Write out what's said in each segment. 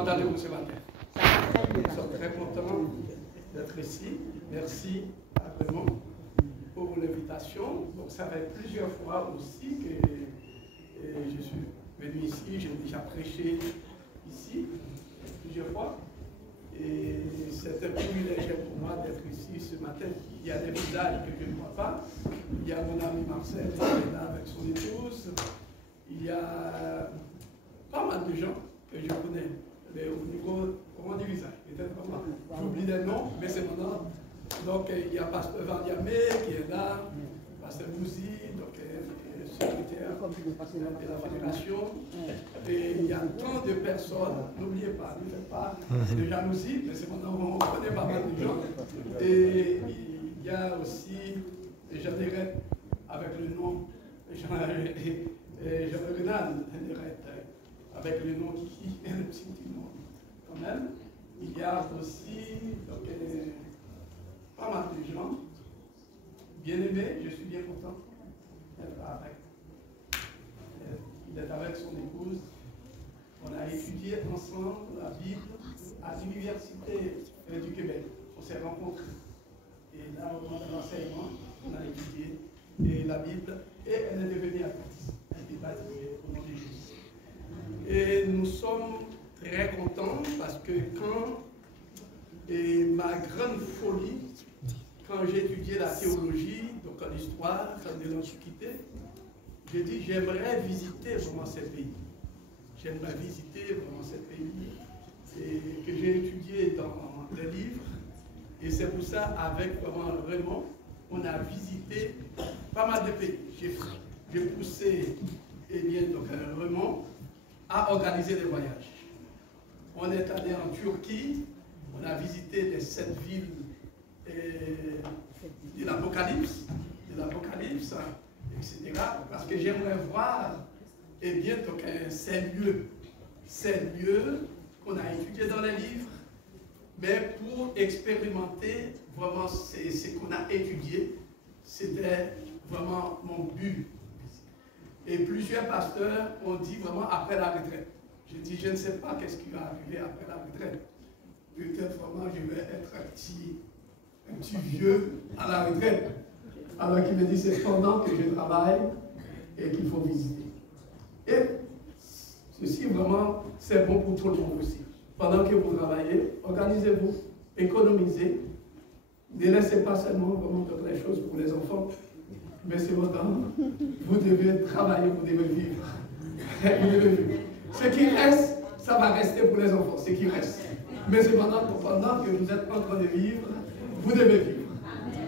Comment allez-vous ce matin? Nous sommes très contents d'être ici. Merci à Raymond pour l'invitation. Donc ça fait plusieurs fois aussi que je suis venu ici. J'ai déjà prêché ici plusieurs fois. Et c'est un privilège pour moi d'être ici ce matin. Il y a des visages que je ne vois pas. Il y a mon ami Marcel qui est là avec son épouse. Il y a pas mal de gens que je connais. Mais au niveau, comment on dit visage? J'oublie les noms, mais c'est mon nom. Donc il y a Pasteur Vandiamé qui est là, Pasteur Mouzi, donc secrétaire de la fédération. Et il y a tant de personnes, n'oubliez pas, ne faites pas de jalousie, mais c'est mon nom, on connaît pas mal de gens. Et il y a aussi Jean Néret avec le nom Jean-Renal Néret, avec le nom qui est un petit nom quand même. Il y a aussi donc, pas mal de gens. Bien aimé, je suis bien content d'être avec. Il est avec son épouse. On a étudié ensemble la Bible à l'Université du Québec. On s'est rencontrés. Et là, au moment de l'enseignement, on a étudié et la Bible et elle est devenue adventiste. Elle est baptisée au nom de Jésus. Et nous sommes très contents parce que ma grande folie, quand j'ai étudié la théologie, donc l'histoire de l'Antiquité, j'ai dit j'aimerais visiter vraiment ces pays. J'aimerais visiter vraiment ces pays et que j'ai étudié dans les livres. Et c'est pour ça, avec vraiment Raymond, on a visité pas mal de pays. J'ai poussé donc, Raymond à organiser des voyages. On est allé en Turquie, on a visité les 7 villes de l'Apocalypse, etc. Parce que j'aimerais voir donc, ces lieux qu'on a étudiés dans les livres, mais pour expérimenter vraiment ce qu'on a étudié, c'était vraiment mon but. Et plusieurs pasteurs ont dit vraiment après la retraite. J'ai dit, je ne sais pas qu'est-ce qui va arriver après la retraite. Peut-être vraiment je vais être un petit vieux à la retraite. Alors qu'il me dit, c'est pendant que je travaille et qu'il faut visiter. Et ceci vraiment, c'est bon pour tout le monde aussi. Pendant que vous travaillez, organisez-vous, économisez. Ne laissez pas seulement vraiment faire les choses pour les enfants. Mais c'est votre temps. Vous devez travailler, vous devez vivre. Vous devez vivre. Ce qui reste, ça va rester pour les enfants, ce qui reste. Mais c'est pendant que vous êtes en train de vivre, vous devez vivre.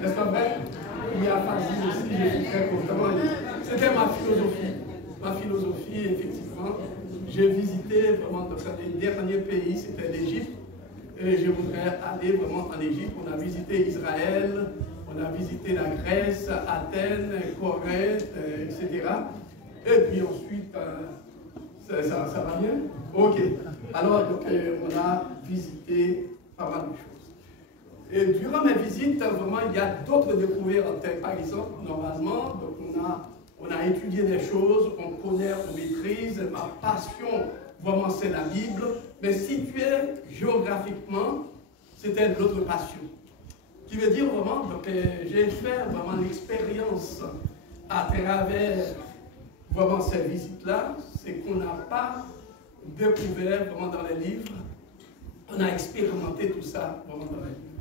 N'est-ce pas vrai? Il y a Fazil aussi, je suis très content. C'était ma philosophie. Ma philosophie, effectivement. J'ai visité vraiment les derniers pays, c'était l'Égypte. Et je voudrais aller vraiment en Égypte. On a visité Israël, on a visité la Grèce, Athènes, Corinthe, etc. Et puis ensuite, ça va bien? Ok. Alors, donc, on a visité pas mal de choses. Et durant mes visites, vraiment, il y a d'autres découvertes. Par exemple, normalement, donc, on a étudié des choses, on connaît, on maîtrise. Ma passion, vraiment, c'est la Bible. Mais situé géographiquement, c'était l'autre passion. Qui veut dire vraiment, donc, j'ai fait vraiment l'expérience à travers vraiment ces visites-là, c'est qu'on n'a pas découvert vraiment dans les livres, on a expérimenté tout ça vraiment dans les livres.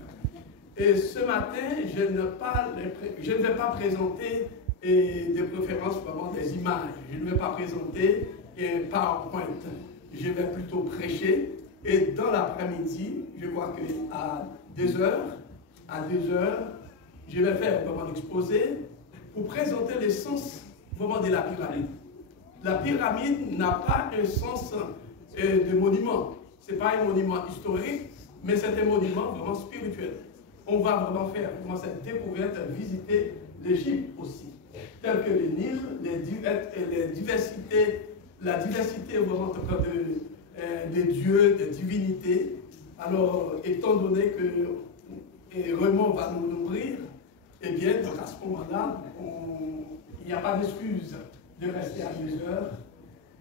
Et ce matin, je ne vais pas présenter des préférences, vraiment des images. Je ne vais pas présenter un PowerPoint. Je vais plutôt prêcher. Et dans l'après-midi, je crois qu'à 2 heures, je vais faire vraiment l'exposé pour présenter le sens vraiment de la pyramide. La pyramide n'a pas un sens de monument. Ce n'est pas un monument historique, mais c'est un monument vraiment spirituel. On va vraiment faire vraiment cette découverte, visiter l'Égypte aussi, tel que le Nil, la diversité vraiment des dieux, des divinités. Alors, étant donné que Raymond va nous nourrir, eh bien, donc à ce moment-là, il n'y a pas d'excuse de rester à 2 heures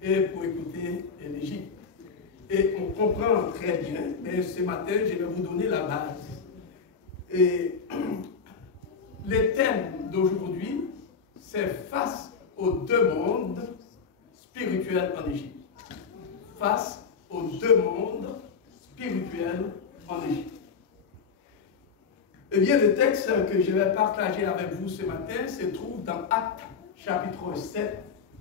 et pour écouter l'Égypte. Et on comprend très bien, mais ce matin, je vais vous donner la base. Et le thème d'aujourd'hui, c'est face aux demandes spirituelles en Égypte. Face aux demandes spirituelles en Égypte. Eh bien, le texte que je vais partager avec vous ce matin se trouve dans Actes chapitre 7,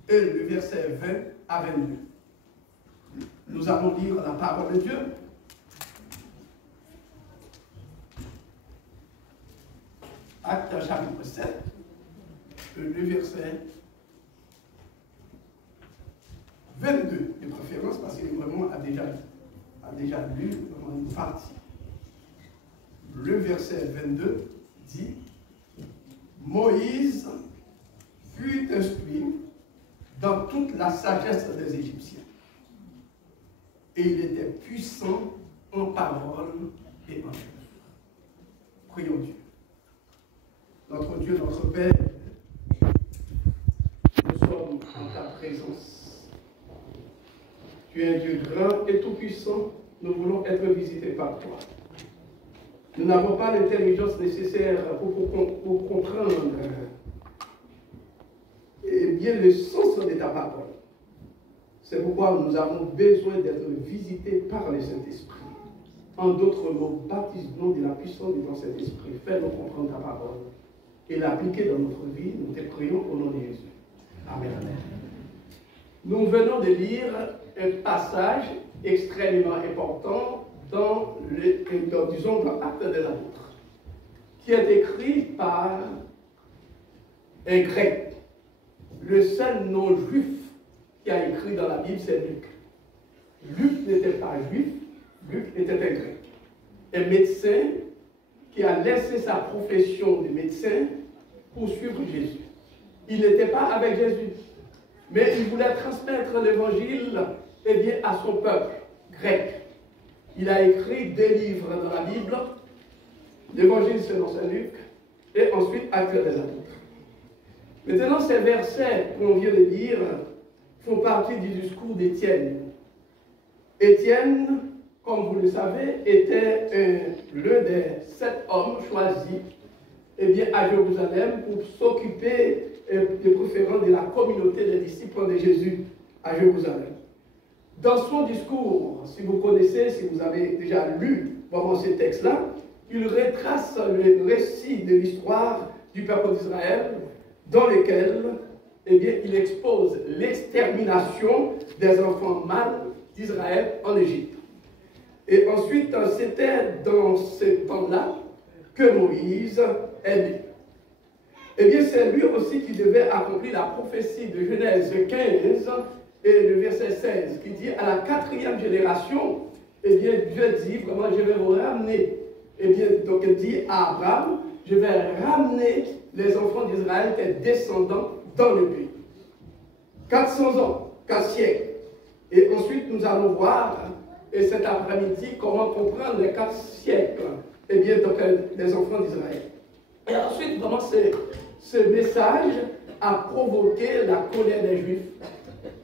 et le verset 20 à 22. Nous allons lire la parole de Dieu. Actes chapitre 7, le verset 22, de préférence, parce que vraiment a déjà lu vraiment une partie. Le verset 22 dit: Moïse fut instruit dans toute la sagesse des Égyptiens, et il était puissant en parole et en œuvre. Prions Dieu. Notre Dieu, notre Père, nous sommes en ta présence. Tu es un Dieu grand et tout-puissant. Nous voulons être visités par toi. Nous n'avons pas l'intelligence nécessaire pour comprendre bien le sens de ta parole. C'est pourquoi nous avons besoin d'être visités par le Saint-Esprit. En d'autres mots, baptise-nous de la puissance de ton Saint-Esprit. Fais-nous comprendre ta parole et l'appliquer dans notre vie. Nous te prions au nom de Jésus. Amen. Nous venons de lire un passage extrêmement important dans l'Acte des Apôtres, qui est écrit par un grec. Le seul non-juif qui a écrit dans la Bible, c'est Luc. Luc n'était pas juif, Luc était un grec. Un médecin qui a laissé sa profession de médecin pour suivre Jésus. Il n'était pas avec Jésus, mais il voulait transmettre l'évangile à son peuple grec. Il a écrit 2 livres dans la Bible, l'Évangile selon saint Luc, et ensuite Actes des Apôtres. Maintenant, ces versets qu'on vient de lire font partie du discours d'Étienne. Étienne, comme vous le savez, était l'un des 7 hommes choisis à Jérusalem pour s'occuper de préférence de la communauté des disciples de Jésus à Jérusalem. Dans son discours, si vous connaissez, si vous avez déjà lu vraiment ces textes-là, il retrace le récit de l'histoire du peuple d'Israël dans lequel il expose l'extermination des enfants mâles d'Israël en Égypte. Et ensuite, c'était dans ce temps-là que Moïse est né. C'est lui aussi qui devait accomplir la prophétie de Genèse 15 et le verset 16, qui dit à la 4e génération, Dieu dit vraiment, je vais vous ramener. Donc il dit à Abraham, je vais ramener les enfants d'Israël, tes descendants, dans le pays. 400 ans, 4 siècles. Et ensuite, nous allons voir, et cet après-midi, comment comprendre les 4 siècles, donc les enfants d'Israël. Et ensuite, vraiment, ce message a provoqué la colère des Juifs.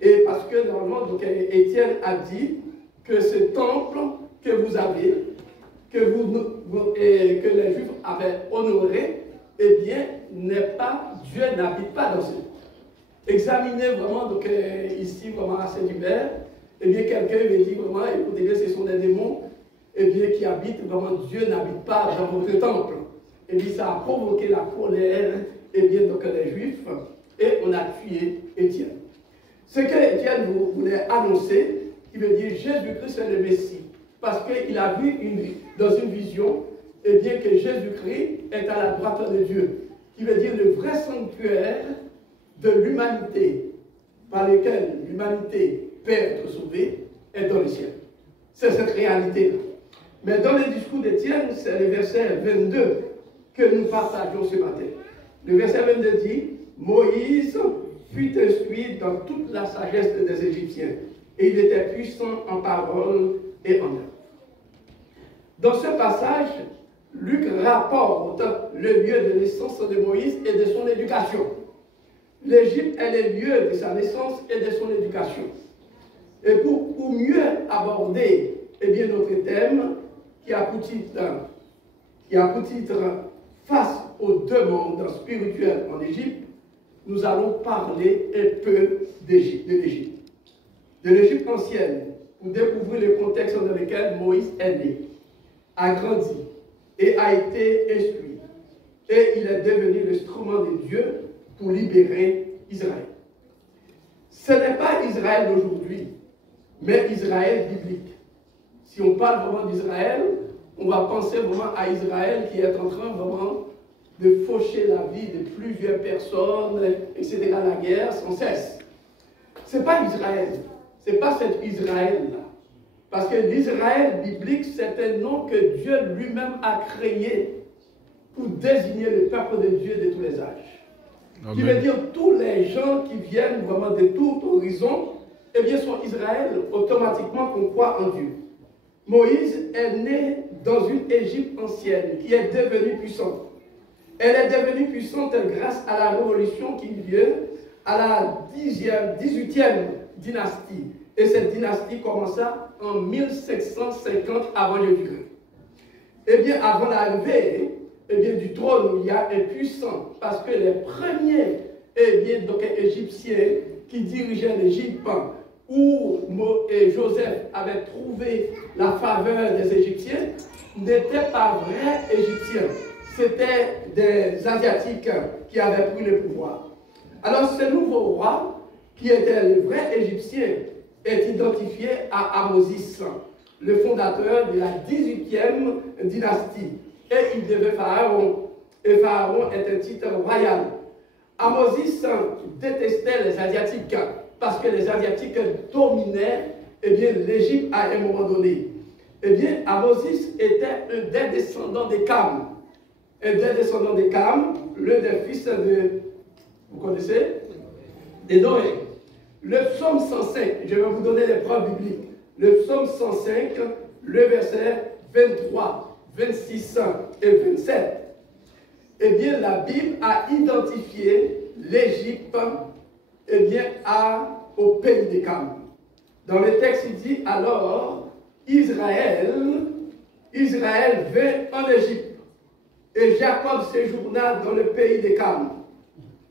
Et parce que, normalement, donc, Étienne a dit que ce temple que vous avez, que les Juifs avaient honoré, n'est pas, Dieu n'habite pas dans ce temple. Examinez vraiment, donc ici, vraiment à Saint-Hubert, quelqu'un me dit vraiment, écoutez, ce sont des démons, qui habitent, vraiment, Dieu n'habite pas dans votre temple. Ça a provoqué la colère, donc les Juifs, et on a tué Étienne. Ce que Étienne voulait annoncer, il veut dire Jésus-Christ est le Messie, parce qu'il a vu dans une vision, que Jésus-Christ est à la droite de Dieu, qui veut dire le vrai sanctuaire de l'humanité, par lequel l'humanité peut être sauvée, est dans le ciel. C'est cette réalité-là. Mais dans le discours d'Étienne, c'est le verset 22 que nous partageons ce matin. Le verset 22 dit, Moïse fut instruit dans toute la sagesse des Égyptiens, et il était puissant en parole et en œuvre. Dans ce passage, Luc rapporte le lieu de naissance de Moïse et de son éducation. L'Égypte est le lieu de sa naissance et de son éducation. Et pour mieux aborder notre thème qui a pour titre face aux demandes spirituelles en Égypte, nous allons parler un peu de l'Égypte ancienne, pour découvrir le contexte dans lequel Moïse est né, a grandi et a été instruit. Et il est devenu l'instrument de Dieu pour libérer Israël. Ce n'est pas Israël d'aujourd'hui, mais Israël biblique. Si on parle vraiment d'Israël, on va penser vraiment à Israël qui est en train vraiment de faucher la vie de plusieurs personnes, etc., la guerre sans cesse. Ce n'est pas Israël, ce n'est pas cet Israël-là. Parce que l'Israël biblique, c'est un nom que Dieu lui-même a créé pour désigner le peuple de Dieu de tous les âges. Amen. Qui veut dire tous les gens qui viennent vraiment de tout horizon, sont Israël, automatiquement qu'on croit en Dieu. Moïse est né dans une Égypte ancienne qui est devenue puissante. Elle est devenue puissante grâce à la révolution qui eut lieu à la 18e dynastie. Et cette dynastie commença en 1550 avant Jésus-Christ. Avant l'arrivée du trône, il y a un puissant, parce que les premiers Égyptiens qui dirigeaient l'Égypte, où Joseph avait trouvé la faveur des Égyptiens, n'étaient pas vrais Égyptiens. C'était des Asiatiques qui avaient pris le pouvoir. Alors ce nouveau roi, qui était le vrai Égyptien, est identifié à Amosis, le fondateur de la 18e dynastie. Et il devait Pharaon. Et Pharaon est un titre royal. Amosis détestait les Asiatiques parce que les Asiatiques dominaient l'Égypte à un moment donné. Amosis était un des descendants de Cam. Un des descendants de Cam, l'un des fils de... Vous connaissez? De Noé. Le psaume 105, je vais vous donner les preuves bibliques. Le psaume 105, le verset 23, 26 et 27. La Bible a identifié l'Égypte au pays de Cam. Dans le texte, il dit alors, Israël vint en Égypte. Et Jacob séjourna dans le pays de Cam.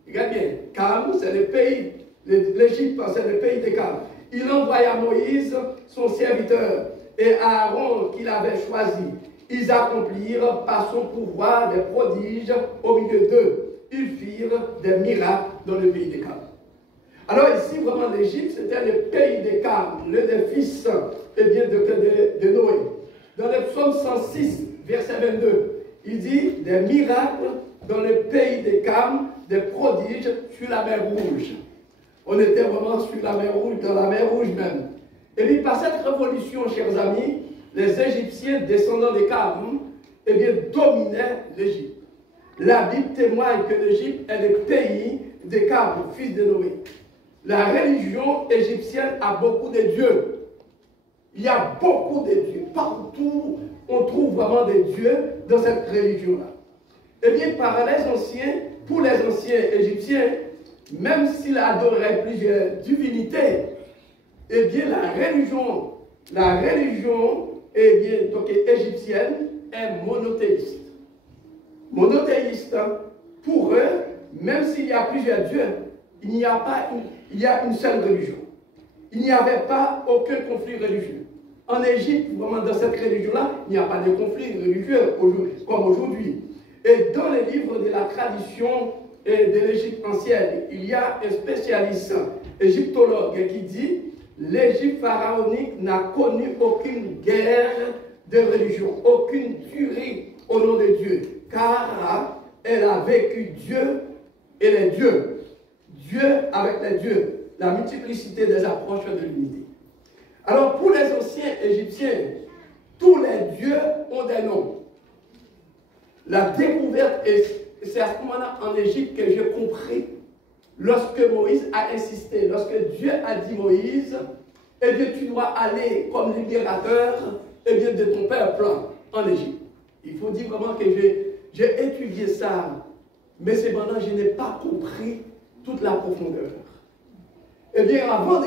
Regarde bien, Cam, c'est le pays, l'Égypte, c'est le pays de Cam. Il envoya Moïse, son serviteur, et Aaron, qu'il avait choisi. Ils accomplirent par son pouvoir des prodiges au milieu d'eux. Ils firent des miracles dans le pays de Cam. Alors ici, vraiment, l'Égypte, c'était le pays de Cam, l'un des fils de Noé. Dans le psaume 106, verset 22, il dit des miracles dans le pays de Cam, des prodiges sur la mer Rouge. On était vraiment sur la mer Rouge, dans la mer Rouge même. Et puis par cette révolution, chers amis, les Égyptiens descendants de Cam, dominaient l'Égypte. La Bible témoigne que l'Égypte est le pays de Cam, fils de Noé. La religion égyptienne a beaucoup de dieux. Il y a beaucoup de dieux. Partout, on trouve vraiment des dieux dans cette religion-là. Par les anciens, pour les anciens Égyptiens, même s'ils adoraient plusieurs divinités, la religion égyptienne est monothéiste. Monothéiste, pour eux, même s'il y a plusieurs dieux, il y a une seule religion. Il n'y avait pas aucun conflit religieux. En Égypte, vraiment dans cette religion-là, il n'y a pas de conflit religieux comme aujourd'hui. Et dans les livres de la tradition de l'Égypte ancienne, il y a un spécialiste égyptologue qui dit l'Égypte pharaonique n'a connu aucune guerre de religion, aucune tuerie au nom de Dieu, car elle a vécu Dieu et les dieux. Dieu avec les dieux, la multiplicité des approches de l'unité. Alors pour les anciens Égyptiens, tous les dieux ont des noms. La découverte, et c'est à ce moment-là en Égypte que j'ai compris, lorsque Moïse a insisté, lorsque Dieu a dit Moïse, tu dois aller comme libérateur de ton peuple en Égypte. Il faut dire vraiment que j'ai étudié ça, mais cependant je n'ai pas compris toute la profondeur. Avant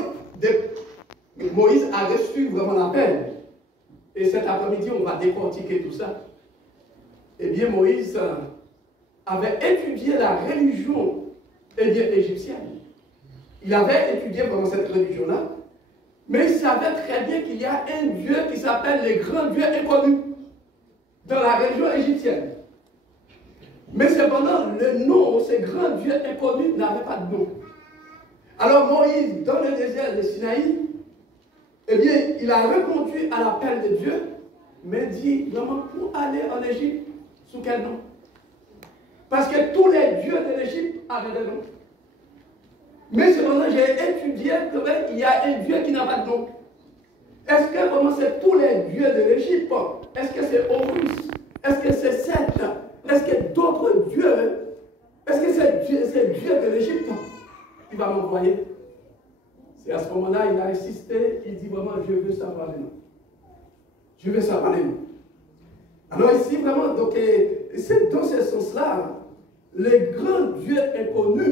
Moïse a reçu vraiment l'appel. Et cet après-midi, on va décortiquer tout ça. Eh bien, Moïse avait étudié la religion égyptienne. Il avait étudié vraiment cette religion-là, mais il savait très bien qu'il y a un Dieu qui s'appelle le grand Dieu inconnu dans la religion égyptienne. Mais cependant, le nom, ce grand Dieu inconnu, n'avait pas de nom. Alors Moïse, dans le désert de Sinaï, eh bien, il a reconduit à l'appel de Dieu, mais dit vraiment pour aller en Égypte, sous quel nom? Parce que tous les dieux de l'Égypte avaient des noms. Mais cependant, j'ai étudié qu'il y a un Dieu qui n'a pas de nom. Est-ce que vraiment c'est tous les dieux de l'Égypte? Est-ce que c'est Horus? Est-ce que c'est Seth? Est-ce que d'autres dieux? Est-ce que c'est Dieu de l'Égypte? Il va m'envoyer. C'est à ce moment-là, il a insisté, il dit vraiment, je veux savoir les noms. Je veux savoir les noms. Alors ici, vraiment, donc, c'est dans ce sens-là, le grand Dieu inconnu